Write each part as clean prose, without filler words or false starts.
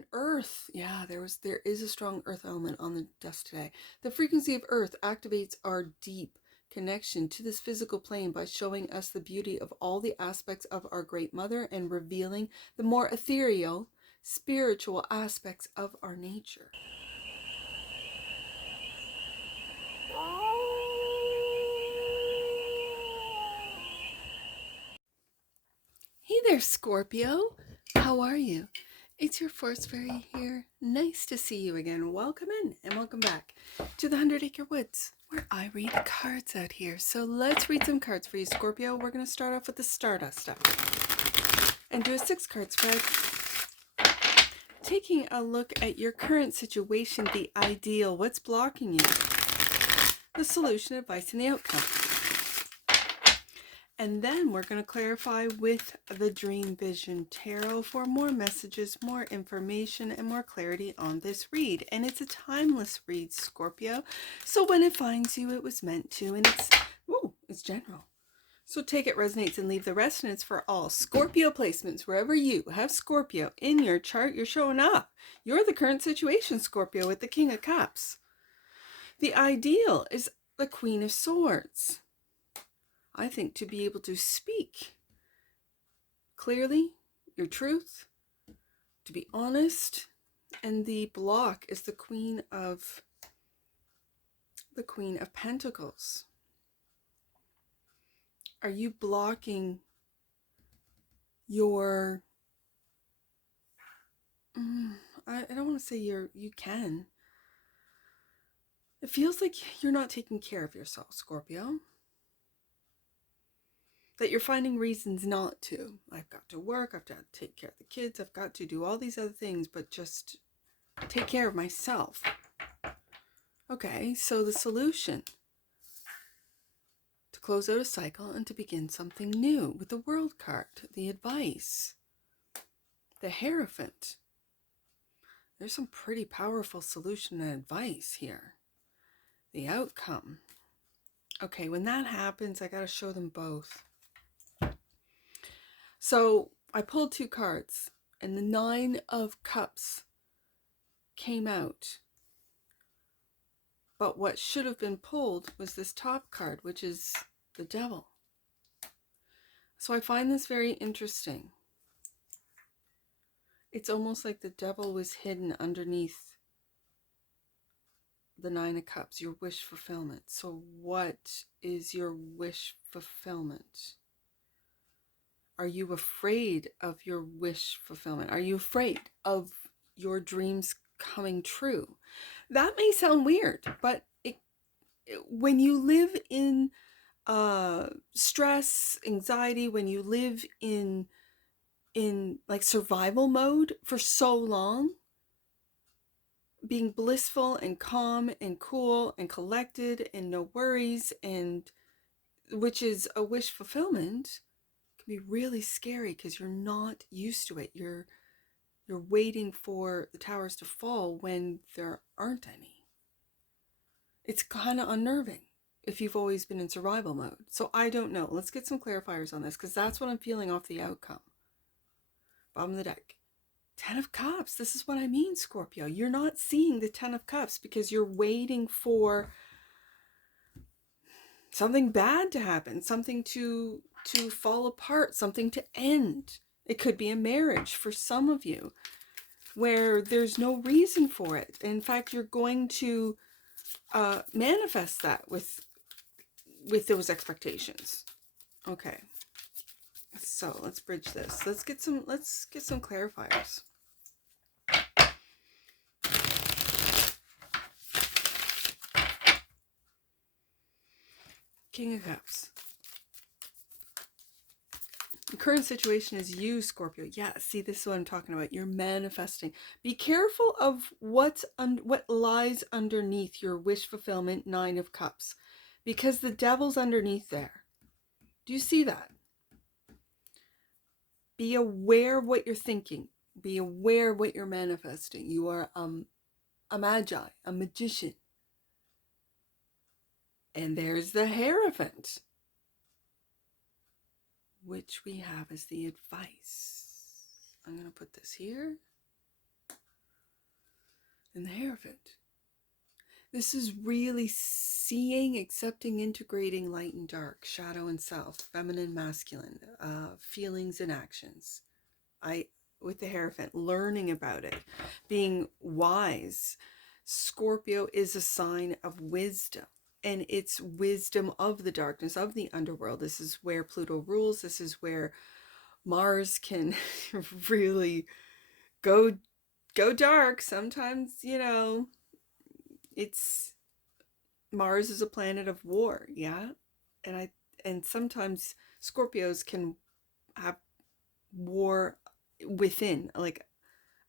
And earth, yeah, there is a strong earth element on the dust today. The frequency of earth activates our deep connection to this physical plane by showing us the beauty of all the aspects of our great mother and revealing the more ethereal, spiritual aspects of our nature. Hey there, Scorpio. How are you? It's your force fairy here. Nice to see you again. Welcome in and welcome back to the 100 Acre Woods, where I read cards out here. So let's read some cards for you, Scorpio. We're going to start off with the Stardust stuff and do a 6-card spread. Taking a look at your current situation, the ideal, what's blocking you, the solution, advice, and the outcome. And then we're going to clarify with the Dream Vision Tarot for more messages, more information, and more clarity on this read. And it's a timeless read, Scorpio. So when it finds you, it was meant to, and it's general. So take it, resonates, and leave the rest. And it's for all Scorpio placements. Wherever you have Scorpio in your chart, you're showing up. You're the current situation, Scorpio, with the King of Cups. The ideal is the Queen of Swords. I think to be able to speak clearly your truth, to be honest, and the block is the Queen of Pentacles. Are you blocking your I don't want to say you can. It feels like you're not taking care of yourself, Scorpio. That you're finding reasons not to. I've got to work, I've got to take care of the kids, I've got to do all these other things, but just take care of myself. Okay, so the solution: to close out a cycle and to begin something new with the World card, the advice, the Hierophant. There's some pretty powerful solution and advice here. The outcome. Okay, when that happens, I got to show them both. So I pulled 2 cards, and the 9 of Cups came out. But what should have been pulled was this top card, which is the Devil. So I find this very interesting. It's almost like the Devil was hidden underneath the 9 of Cups, your wish fulfillment. So what is your wish fulfillment? Are you afraid of your wish fulfillment? Are you afraid of your dreams coming true? That may sound weird, but when you live in stress, anxiety, when you live in like survival mode for so long, being blissful and calm and cool and collected and no worries, and which is a wish fulfillment, can be really scary because you're not used to it. You're waiting for the towers to fall when there aren't any. It's kind of unnerving if you've always been in survival mode. So I don't know. Let's get some clarifiers on this, because that's what I'm feeling off the outcome. Bottom of the deck. 10 of Cups. This is what I mean, Scorpio. You're not seeing the 10 of Cups because you're waiting for something bad to happen, something to fall apart, something to end. It could be a marriage for some of you where there's no reason for it. In fact, you're going to manifest that with those expectations. Okay, so let's bridge this. Let's get some clarifiers. King of Cups. The current situation is you, Scorpio. Yeah, see, this is what I'm talking about. You're manifesting. Be careful of what lies underneath your wish fulfillment 9 of Cups, because the Devil's underneath there. Do you see that? Be aware of what you're thinking. Be aware of what you're manifesting. You are a magi, a magician. And there's the Hierophant, which we have as the advice. I'm going to put this here. and the Hierophant. This is really seeing, accepting, integrating light and dark, shadow and self, feminine, masculine, feelings and actions. With the Hierophant, learning about it, being wise. Scorpio is a sign of wisdom, and it's wisdom of the darkness, of the underworld. This is where Pluto rules. This is where Mars can really go dark. Sometimes, it's Mars is a planet of war, yeah? And sometimes Scorpios can have war within, like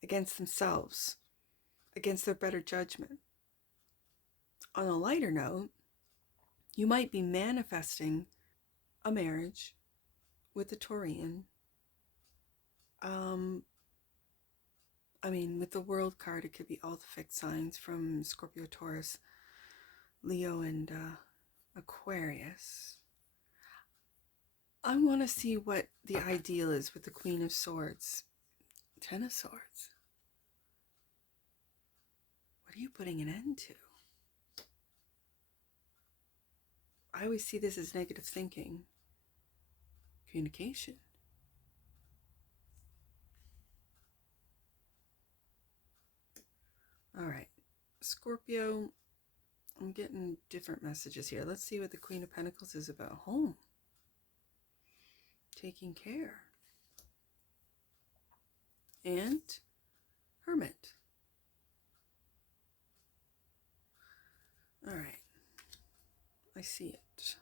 against themselves, against their better judgment. On a lighter note, you might be manifesting a marriage with a Taurian. With the World card, it could be all the fixed signs from Scorpio, Taurus, Leo, and Aquarius. I want to see what the ideal is with the Queen of Swords, Ten of Swords. What are you putting an end to? I always see this as negative thinking, communication. All right, Scorpio, I'm getting different messages here. Let's see what the Queen of Pentacles is about. Home. Taking care. And Hermit. All right. I see it.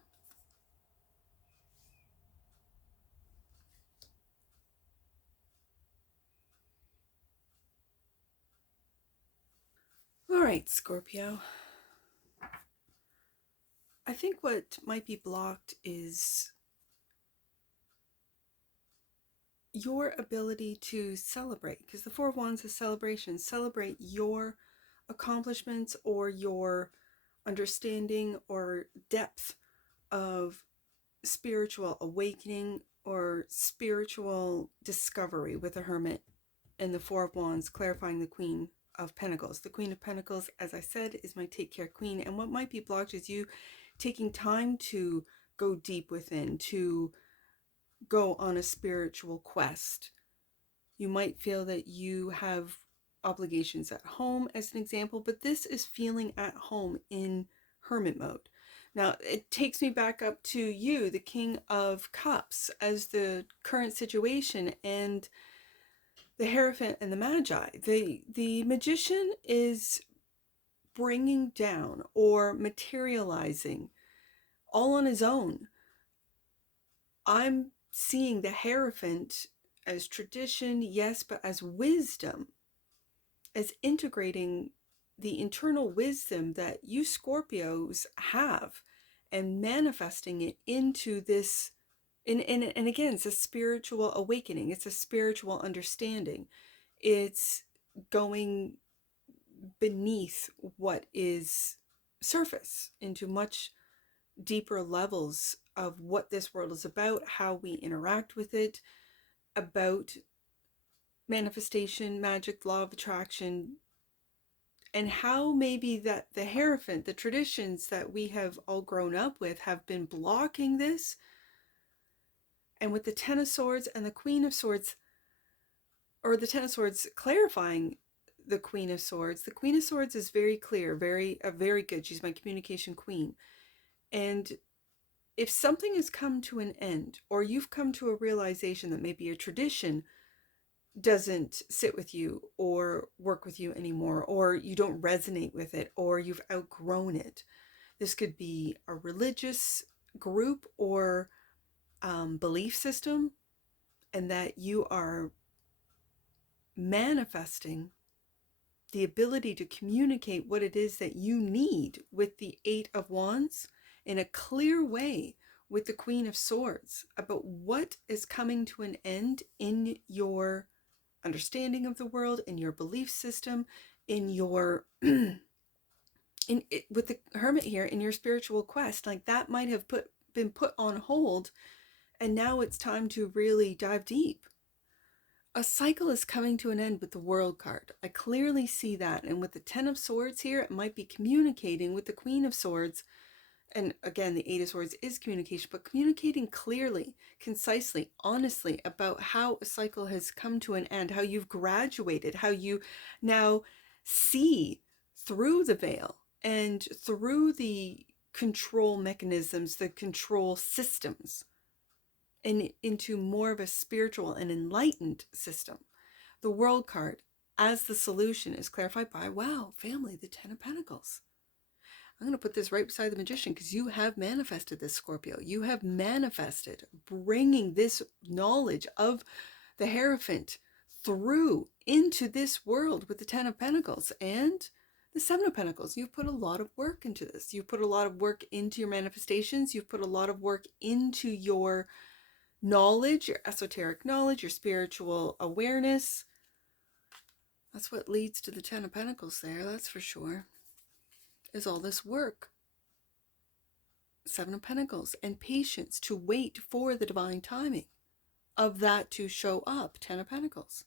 All right, Scorpio. I think what might be blocked is your ability to celebrate, because the Four of Wands is celebration. Celebrate your accomplishments or your understanding or depth of spiritual awakening or spiritual discovery with the Hermit and the Four of Wands, clarifying the Queen of Pentacles. The Queen of Pentacles, as I said, is my take care queen. And what might be blocked is you taking time to go deep within, to go on a spiritual quest. You might feel that you have obligations at home, as an example, but this is feeling at home in Hermit mode. Now, it takes me back up to you, the King of Cups, as the current situation, and the Hierophant and the Magi. The Magician is bringing down or materializing all on his own. I'm seeing the Hierophant as tradition, yes, but as wisdom, as integrating the internal wisdom that you Scorpios have and manifesting it into this. And again, it's a spiritual awakening. It's a spiritual understanding. It's going beneath what is surface into much deeper levels of what this world is about, how we interact with it, about manifestation, magic, law of attraction, and how maybe that the Hierophant, the traditions that we have all grown up with, have been blocking this. And with the Ten of Swords and the Queen of Swords, or the Ten of Swords clarifying the Queen of Swords is very clear, very good. She's my communication queen. And if something has come to an end, or you've come to a realization that maybe a tradition doesn't sit with you or work with you anymore, or you don't resonate with it, or you've outgrown it. This could be a religious group or belief system, and that you are manifesting the ability to communicate what it is that you need with the Eight of Wands in a clear way with the Queen of Swords about what is coming to an end in your understanding of the world, in your belief system, in your with the Hermit here, in your spiritual quest. Like that might have been put on hold, and now it's time to really dive deep. A cycle is coming to an end with the World card. I clearly see that. And with the Ten of Swords here, it might be communicating with the Queen of Swords. And again, the Eight of Swords is communication, but communicating clearly, concisely, honestly about how a cycle has come to an end, how you've graduated, how you now see through the veil and through the control mechanisms, the control systems, and into more of a spiritual and enlightened system. The World card as the solution is clarified by, wow, family, the Ten of Pentacles. I'm going to put this right beside the Magician because you have manifested this, Scorpio. You have manifested bringing this knowledge of the Hierophant through into this world with the Ten of Pentacles and the Seven of Pentacles. You've put a lot of work into this. You've put a lot of work into your manifestations. You've put a lot of work into your knowledge, your esoteric knowledge, your spiritual awareness. That's what leads to the Ten of Pentacles there, that's for sure, is all this work. Seven of Pentacles and patience to wait for the divine timing of that to show up. Ten of Pentacles.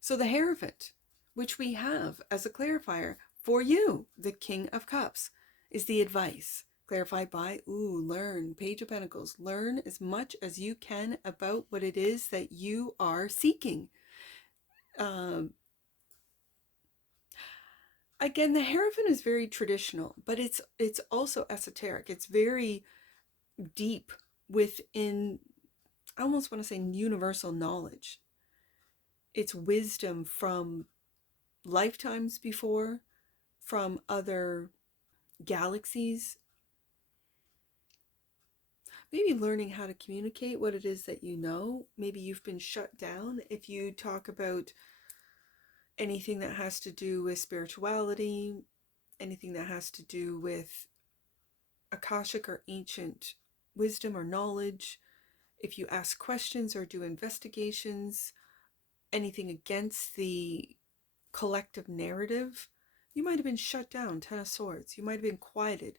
So the Hierophant, which we have as a clarifier for you, the King of Cups, is the advice. Clarified by, learn. Page of Pentacles. Learn as much as you can about what it is that you are seeking. Again, the Hierophant is very traditional, but it's also esoteric. It's very deep within, I almost want to say, universal knowledge. It's wisdom from lifetimes before, from other galaxies. Maybe learning how to communicate what it is that you know. Maybe you've been shut down. If you talk about anything that has to do with spirituality, anything that has to do with Akashic or ancient wisdom or knowledge, if you ask questions or do investigations, anything against the collective narrative, you might have been shut down. Ten of Swords. You might have been quieted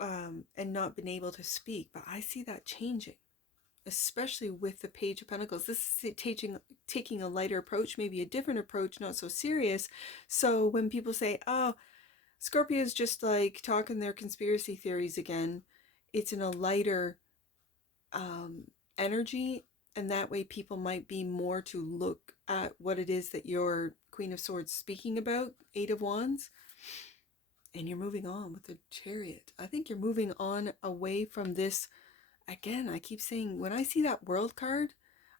and not been able to speak. But I see that changing, especially with the Page of Pentacles. This is taking a lighter approach, maybe a different approach, not so serious. So when people say, oh, Scorpio is just like talking their conspiracy theories again, it's in a lighter energy, and that way people might be more to look at what it is that your Queen of Swords speaking about, Eight of Wands, and you're moving on with the Chariot. I think you're moving on away from this. Again, I keep saying, when I see that World card,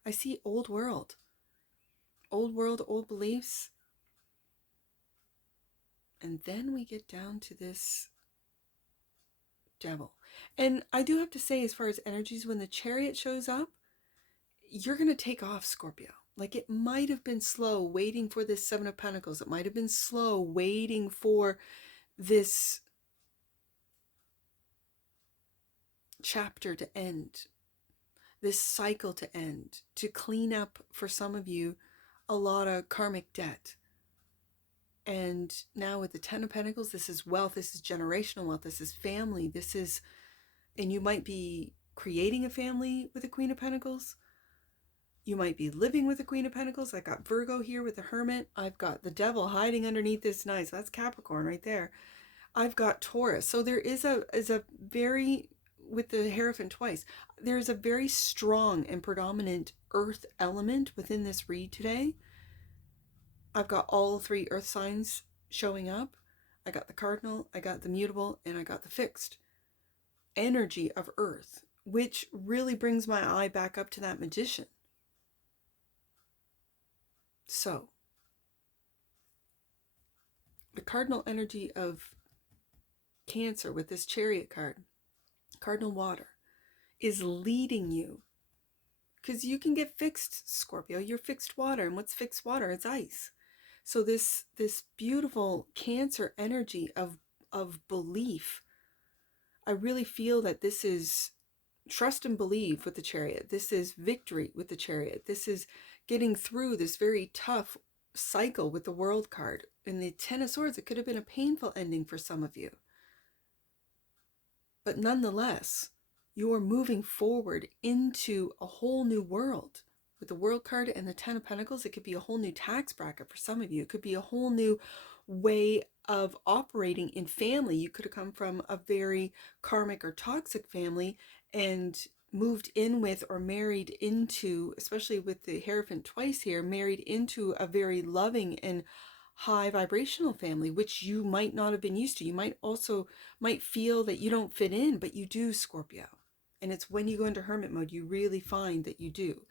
I see old world, old beliefs. And then we get down to this Devil. And I do have to say, as far as energies, when the Chariot shows up, you're going to take off, Scorpio. Like, it might have been slow waiting for this Seven of Pentacles. It might have been slow waiting for this chapter to end, this cycle to end, to clean up, for some of you, a lot of karmic debt. And now with the Ten of Pentacles, this is wealth, this is generational wealth, this is family, this is, and you might be creating a family with the Queen of Pentacles. You might be living with the Queen of Pentacles. I got Virgo here with the Hermit. I've got the Devil hiding underneath this. Nice. That's Capricorn right there. I've got Taurus. So there is a very, with the Hierophant twice, there's a very strong and predominant earth element within this read today. I've got all three earth signs showing up. I got the cardinal, I got the mutable, and I got the fixed energy of earth, which really brings my eye back up to that Magician. So, the cardinal energy of Cancer with this Chariot card, cardinal water, is leading you. Because you can get fixed, Scorpio. You're fixed water. And what's fixed water? It's ice. So this beautiful Cancer energy of belief, I really feel that this is trust and believe with the Chariot. This is victory with the Chariot. This is getting through this very tough cycle with the World card. In the Ten of Swords, it could have been a painful ending for some of you. But nonetheless, you're moving forward into a whole new world with the World card and the Ten of Pentacles, it could be a whole new tax bracket for some of you. It could be a whole new way of operating in family. You could have come from a very karmic or toxic family and moved in with or married into, especially with the Hierophant twice here, married into a very loving and high vibrational family, which you might not have been used to. You might feel that you don't fit in, but you do, Scorpio. And it's when you go into hermit mode, you really find that you do.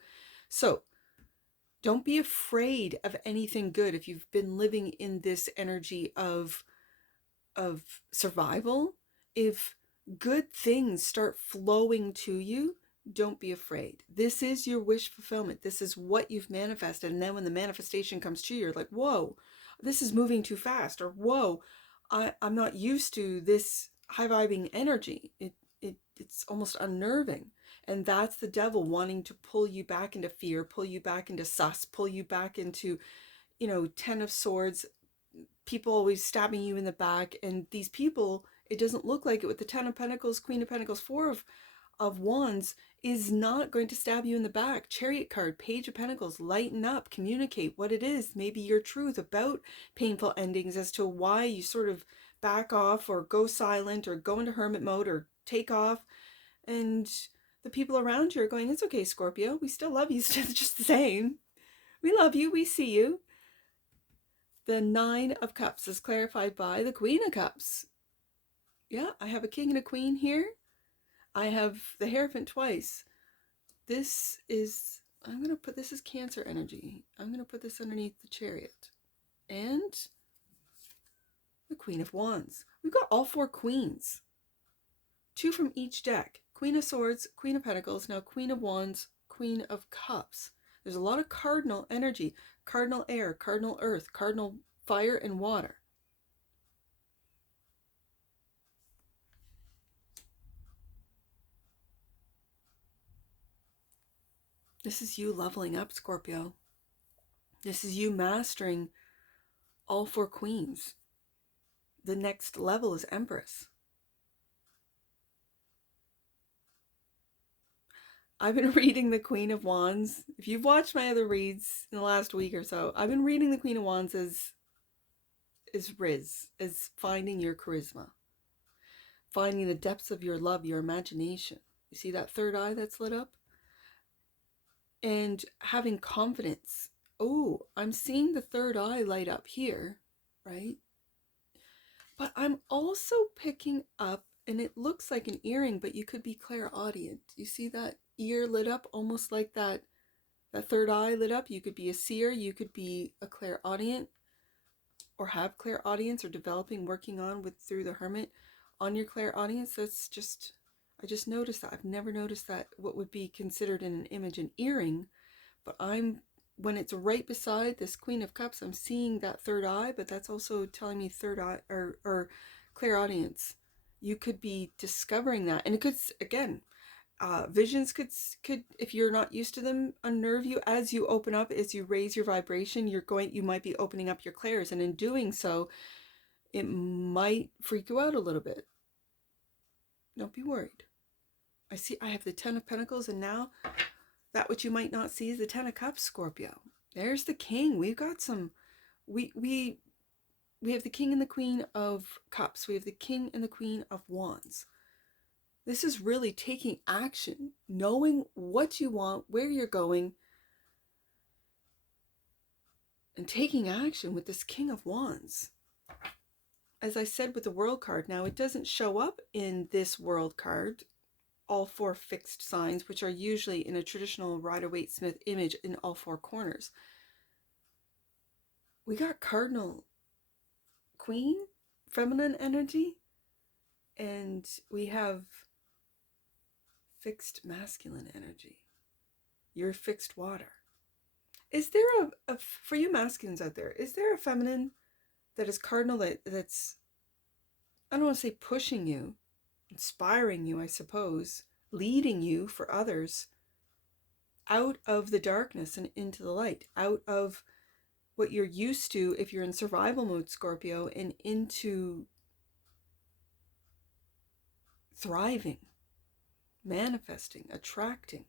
So don't be afraid of anything good. If you've been living in this energy of survival, if good things start flowing to you, don't be afraid. This is your wish fulfillment. This is what you've manifested. And then when the manifestation comes to you, you're like, whoa, this is moving too fast. Or whoa, I'm not used to this high vibing energy. It's almost unnerving. And that's the devil wanting to pull you back into fear, pull you back into sus, pull you back into, Ten of Swords, people always stabbing you in the back. And these people, it doesn't look like it with the Ten of Pentacles, Queen of Pentacles, Four of Wands, is not going to stab you in the back. Chariot card, Page of Pentacles, lighten up, communicate what it is, maybe your truth about painful endings as to why you sort of back off or go silent or go into hermit mode or take off. And the people around you are going, it's okay, Scorpio, we still love you just the same. We love you, we see you. The Nine of Cups is clarified by the Queen of Cups. Yeah, I have a king and a queen here. I have the Hierophant twice. This is Cancer energy. I'm going to put this underneath the Chariot. And the Queen of Wands. We've got all four queens. Two from each deck. Queen of Swords, Queen of Pentacles, now Queen of Wands, Queen of Cups. There's a lot of cardinal energy. Cardinal air, cardinal earth, cardinal fire and water. This is you leveling up, Scorpio. This is you mastering all four queens. The next level is Empress. I've been reading the Queen of Wands. If you've watched my other reads in the last week or so, I've been reading the Queen of Wands as finding your charisma, finding the depths of your love, your imagination. You see that third eye that's lit up? And having confidence. Oh, I'm seeing the third eye light up here, right? But I'm also picking up, and it looks like an earring, but you could be clairaudient. You see that ear lit up, almost like that third eye lit up? You could be a seer, you could be a clairaudient, or have clairaudience, or developing, working on through the Hermit on your clairaudience. That's just, I just noticed that. I've never noticed that what would be considered in an image an earring, but when it's right beside this Queen of Cups, I'm seeing that third eye, but that's also telling me third eye or clairaudience. You could be discovering that, and it could, again, visions could, if you're not used to them, unnerve you. As you open up, as you raise your vibration, you might be opening up your clairs, and in doing so, it might freak you out a little bit. Don't be worried. I have the Ten of Pentacles, and now that which you might not see is the Ten of Cups, Scorpio. There's the King. We've got some, we have the King and the Queen of Cups. We have the King and the Queen of Wands. This is really taking action, knowing what you want, where you're going, and taking action with this King of Wands. As I said with the World card, now it doesn't show up in this World card, all four fixed signs, which are usually in a traditional Rider-Waite-Smith image in all four corners. We got Cardinal Queen, feminine energy, and we have fixed masculine energy. You're fixed water. Is there for you masculines out there, is there a feminine that is cardinal that's, I don't want to say pushing you, inspiring you, I suppose, leading you for others out of the darkness and into the light, out of what you're used to if you're in survival mode, Scorpio, and into thriving, manifesting, attracting?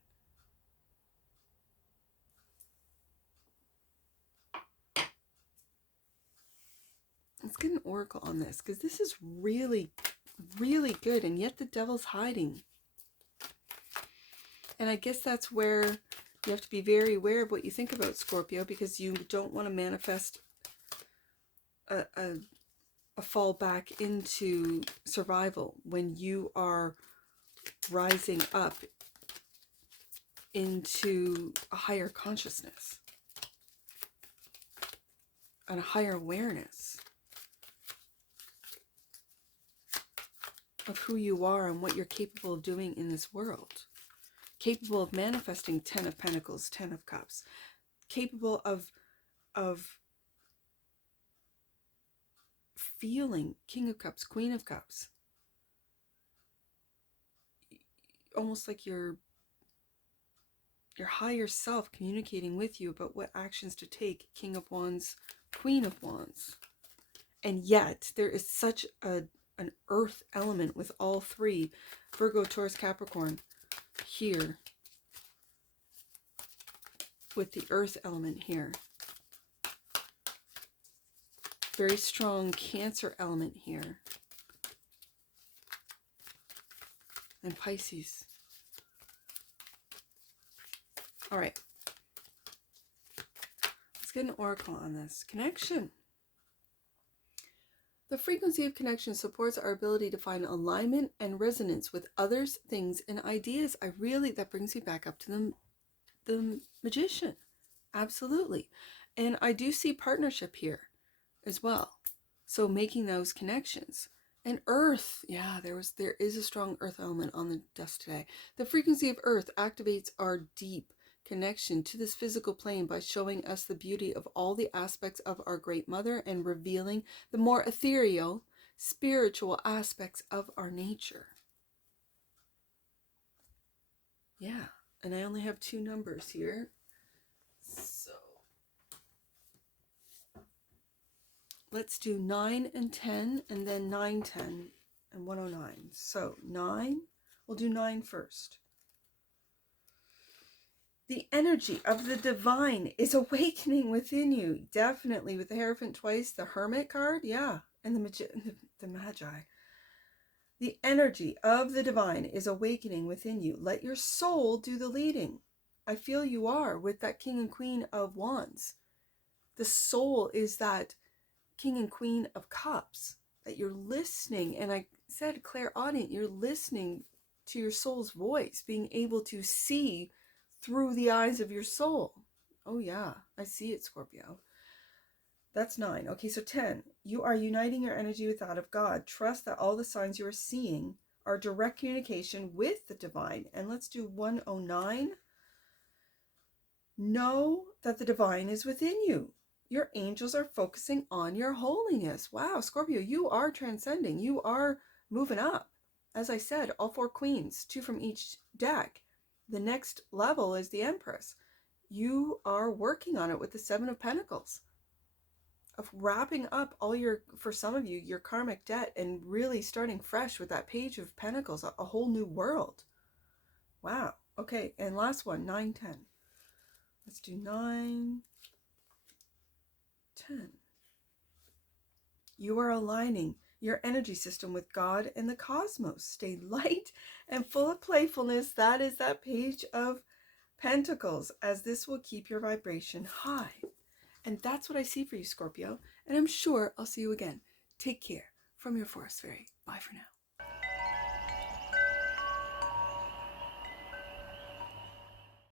Let's get an oracle on this, because this is really, really good, and yet the devil's hiding. And I guess that's where you have to be very aware of what you think about Scorpio, because you don't want to manifest a fall back into survival when you are rising up into a higher consciousness and a higher awareness of who you are and what you're capable of doing in this world. Capable of manifesting 10 of Pentacles, 10 of Cups. Capable of feeling King of Cups, Queen of Cups. Almost like your higher self communicating with you about what actions to take. King of Wands, Queen of Wands. And yet there is such an earth element with all three. Virgo, Taurus, Capricorn here, with the earth element here. Very strong Cancer element here. And Pisces. All right. Let's get an oracle on this. Connection. The frequency of connection supports our ability to find alignment and resonance with others, things, and ideas. That brings me back up to the Magician. Absolutely. And I do see partnership here as well. So making those connections. And earth, yeah, there is a strong earth element on the dust today. The frequency of earth activates our deep connection to this physical plane by showing us the beauty of all the aspects of our Great Mother and revealing the more ethereal, spiritual aspects of our nature. Yeah, and I only have 2 numbers here. So let's do 9 and 10, and then 9, 10, and 109. So 9, we'll do 9 first. The energy of the divine is awakening within you. Definitely with the Hierophant twice, the Hermit card, yeah, and the Magi. The energy of the divine is awakening within you. Let your soul do the leading. I feel you are with that King and Queen of Wands. The soul is that King and Queen of Cups, that you're listening. And I said clairaudient, you're listening to your soul's voice, being able to see through the eyes of your soul. Oh yeah, I see it, Scorpio. That's 9. Okay, so 10. You are uniting your energy with that of God. Trust that all the signs you are seeing are direct communication with the divine. And let's do 109. Know that the divine is within you. Your angels are focusing on your holiness. Wow, Scorpio, you are transcending. You are moving up. As I said, all 4 queens, 2 from each deck. The next level is the Empress. You are working on it with the 7 of Pentacles. Of wrapping up all your, for some of you, your karmic debt and really starting fresh with that Page of Pentacles, a whole new world. Wow. Okay, and last one, 9, 10. Let's do 9, 10. You are aligning your energy system with God and the cosmos. Stay light and full of playfulness. That is that Page of Pentacles, as this will keep your vibration high. And that's what I see for you, Scorpio. And I'm sure I'll see you again. Take care. From your Forest Fairy. Bye for now.